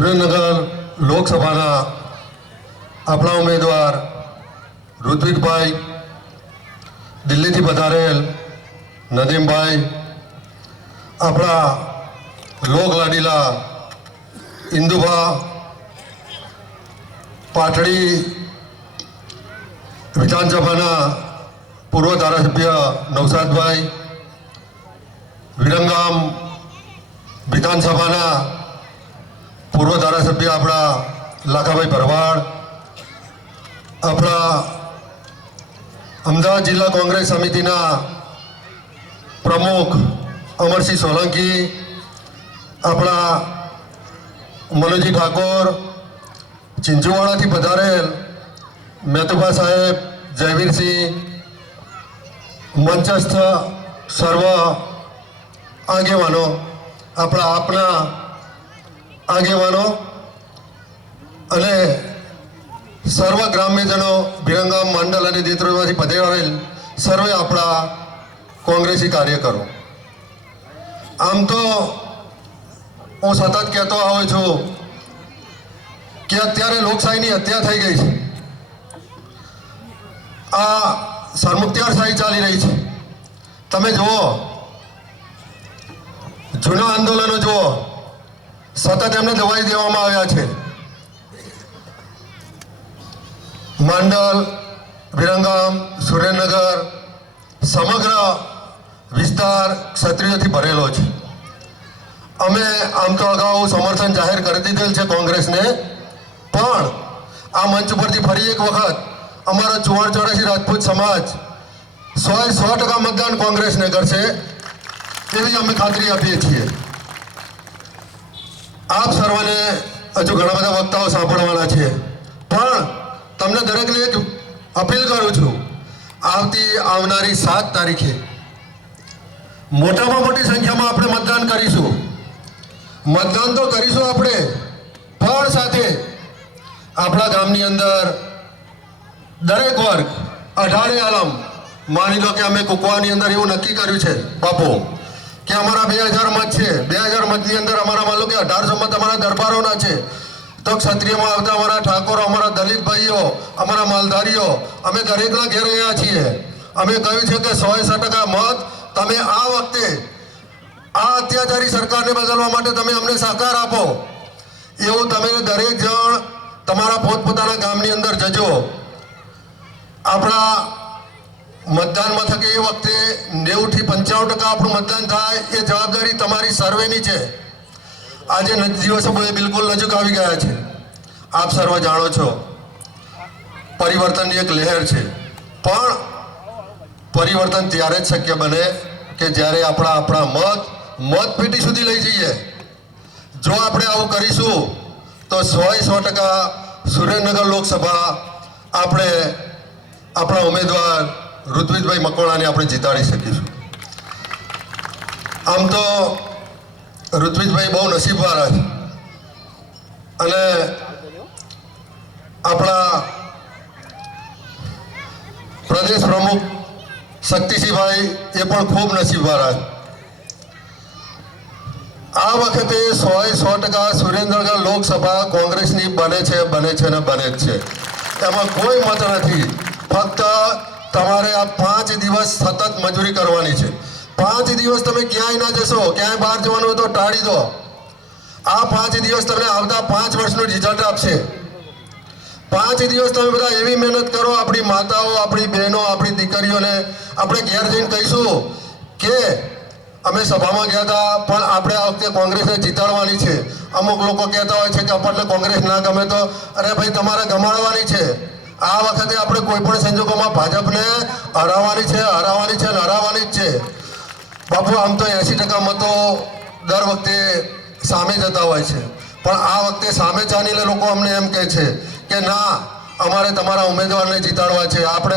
સુરેન્દ્રનગર લોકસભાના આપણા ઉમેદવાર ઋત્વિકભાઈ દિલ્હીથી પધારેલ નદીમભાઈ, આપણા લોક લાડીલા ઇન્દુભા પાટડી વિધાનસભાના પૂર્વ ધારાસભ્ય નવસાદભાઈ, વિરંગામ વિધાનસભાના પૂર્વ ધારાસભ્ય આપણા લાખાભાઈ ભરવાડ, આપણા અમદાવાદ જિલ્લા કોંગ્રેસ સમિતિના પ્રમુખ અમરસિંહ સોલંકી, આપણા મનોજી ઠાકોર, ચિંચુવાડાથી પધારેલ મહેતુભા સાહેબ, જયવીરસિંહ, મંચસ્થ સર્વ આગેવાનો, આપણા આપના આગેવાનો અને સર્વ ગ્રામ્યજનો વિરંગામ મંડળ અને દેત્રોમાંથી આવેલ સર્વે આપણા કોંગ્રેસી કાર્યકરો. આમ તો હું સતત કહેતો આવું છું કે અત્યારે લોકશાહીની હત્યા થઈ ગઈ છે. આ સરમુખત્યારશાહી ચાલી રહી છે. તમે જુઓ. જૂના આંદોલનો જુઓ. સતત એમને દવાઈ દેવામાં આવ્યા છે. માંડલ, વિરંગામ, સુરેન્દ્રનગર, સમગ્ર વિસ્તાર ક્ષત્રિયોથી ભરેલો છે. અમે આમ તો અગાઉ સમર્થન જાહેર કરી દીધેલ છે કોંગ્રેસને, પણ આ મંચ પરથી ફરી એક વખત અમારો ચુવાણ ચોરાસી રાજપૂત સમાજ સો સો ટકા મતદાન કોંગ્રેસને કરશે, એવી અમે ખાતરી આપીએ છીએ. આપ સર્વને હજુ ઘણા બધા વક્તાઓ સાંભળવાના છે. પણ તમને દરેકને એક અપીલ કરું છું. આવતી આવનારી સાત તારીખે મોટામાં મોટી સંખ્યામાં આપણે મતદાન કરીશું. મતદાન તો કરીશું આપણે, પણ સાથે આપણા ગામની અંદર દરેક વર્ગ, અઢારે આલમ, માની લો કે અમે કુકવાની અંદર એવું નક્કી કર્યું છે, બાપુ કે અમારા બે હજાર મત છે. બે હજાર મતની અંદર અમારા માનો કે અઢારસો મત અમારા દરબારોના છે. તો ક્ષત્રિયમાં આવતા અમારા ઠાકોરો, અમારા દલિત ભાઈઓ અમારા માલધારીઓ, અમે દરેકના ઘેર રહ્યા છીએ. અમે કહ્યું છે કે સો સો ટકા મત તમે આ વખતે આ અત્યાચારી સરકારને બદલવા માટે તમે અમને સહકાર આપો. એવું તમે દરેક જણ તમારા પોતપોતાના ગામની અંદર જજો. આપણા મતદાન મથકે એ વખતે નેવુંથી પંચાવન ટકા આપણું મતદાન થાય એ જવાબદારી તમારી સર્વેની છે. આજે દિવસો બિલકુલ નજીક આવી ગયા છે. આપ સર્વ જાણો છો. પરિવર્તનની એક લહેર છે. પણ પરિવર્તન ત્યારે જ શક્ય બને કે જ્યારે આપણા આપણા મત મત પેટી સુધી લઈ જઈએ. જો આપણે આવું કરીશું, તો સો સો ટકા સુરેન્દ્રનગર લોકસભા આપણે આપણા ઉમેદવાર ઋત્વિજભાઈ મકવાણાને આપણે જીતાડી શકીશું. આમ તો ઋત્વિજભાઈ બહુ નસીબવાળા છે. અને આપણા પ્રદેશ પ્રમુખ શક્તિસિંહભાઈ એ પણ ખૂબ નસીબવાળા છે. આ વખતે સો સો ટકા સુરેન્દ્રનગર લોકસભા કોંગ્રેસની બને છે બને છે ને બને જ છે. એમાં કોઈ મત નથી. ફક્ત તમારે આ પાંચ દિવસ સતત મજૂરી કરવાની છે. પાંચ દિવસ તમે ક્યાંય ના જશો, ક્યાંય બહાર જવાનું હોય તો ટાળી દો. આ પાંચ દિવસ તમને આવતા પાંચ વર્ષનું રિઝલ્ટ આપશે. પાંચ દિવસ તમે બધા એવી મહેનત કરો, આપણી માતાઓ, આપણી બહેનો, આપણી દીકરીઓને આપણે ઘેર જઈને કહીશું કે અમે સભામાં ગયા હતા, પણ આપણે આ વખતે કોંગ્રેસને જીતાડવાની છે. અમુક લોકો કહેતા હોય છે કે આપણને કોંગ્રેસ ના ગમે તો, અરે ભાઈ, તમારે ગમાડવાની છે. આ વખતે આપણે કોઈ પણ સંજોગોમાં ભાજપને હરાવવાની છે હરાવવાની છે હરાવવાની જ છે. બાપુ, આમ તો એંસી ટકા મતો દર વખતે સામે જતા હોય છે. પણ આ વખતે સામે ચાલીને લોકો અમને એમ કહે છે કે ના, અમારે તમારા ઉમેદવારને જીતાડવા છે. આપણે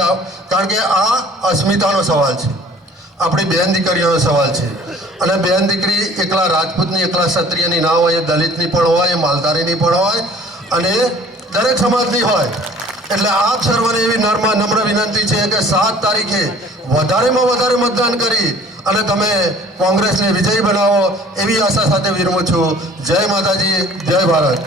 કારણ કે આ અસ્મિતાનો સવાલ છે. આપણી બેન દીકરીઓનો સવાલ છે. અને બેન દીકરી એકલા રાજપૂતની, એકલા ક્ષત્રિયની ના હોય, એ દલિતની પણ હોય, એ માલધારીની પણ હોય, અને દરેક સમાજની હોય. એટલે આપ સર્વને એવી નમ્ર વિનંતી છે કે સાત તારીખે વધારેમાં વધારે મતદાન કરી અને તમે કોંગ્રેસને વિજયી બનાવો એવી આશા સાથે વિરમું છું. જય માતાજી, જય ભારત.